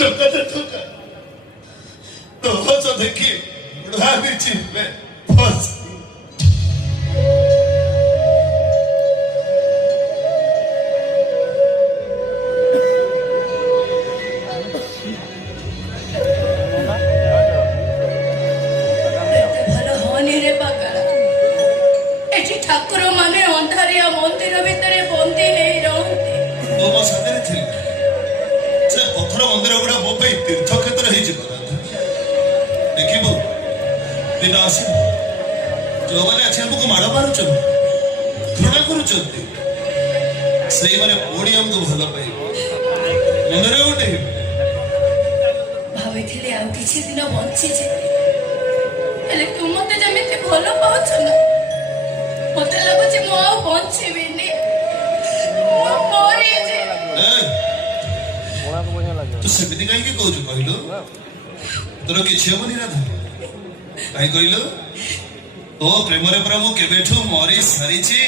ଟଙ୍କା ଟଙ୍କା ତୋ ହସ ଦେଖି ଭାବିଛି ଫସି ଠାକୁର ମାନେ ଅନ୍ଧାରିଆ ମନ୍ଦିର ଭିତରେ ବନ୍ଦୀ ହେଇ ରହନ୍ତି। ମୋ ସାଥିରେ ଥିଲି ସେ ପଥର ମନ୍ଦିର ଗୁଡା ମୋ ପାଇଁ ତୀର୍ଥକ୍ଷେତ୍ର ହେଇଯିବ। ଦେଖିବୁ ଦିନ ଆସିବ ଯୋଉମାନେ ଆଜି ଆମକୁ ମାଡ଼ ମାରୁଛନ୍ତି ଘୃଣା କରୁଛନ୍ତି ସେଇମାନେ ପୁଣି ଆମକୁ ଭଲ ପାଇବେ ମନରେ ଗୋଟେ ଭାବିଥିଲି ଆଉ କିଛି ଦିନ ବଞ୍ଚିଯିବି ହେଲେ ତୁ ମତେ ଯେମିତି ଭଲ ପାଉଛ ନା ମତେ ଲାଗୁଛି ମୁଁ ଆଉ ବଞ୍ଚିବିନି ତୁ ସେମିତି କାହିଁକି କହୁଛୁ କହିଲୁ ତୋର କିଛି ହବନି ରାଧା କାହିଁ କହିଲୁ ତୋ ପ୍ରେମରେ ପରା ମୁଁ କେବେଠୁ ମରି ସାରିଛି।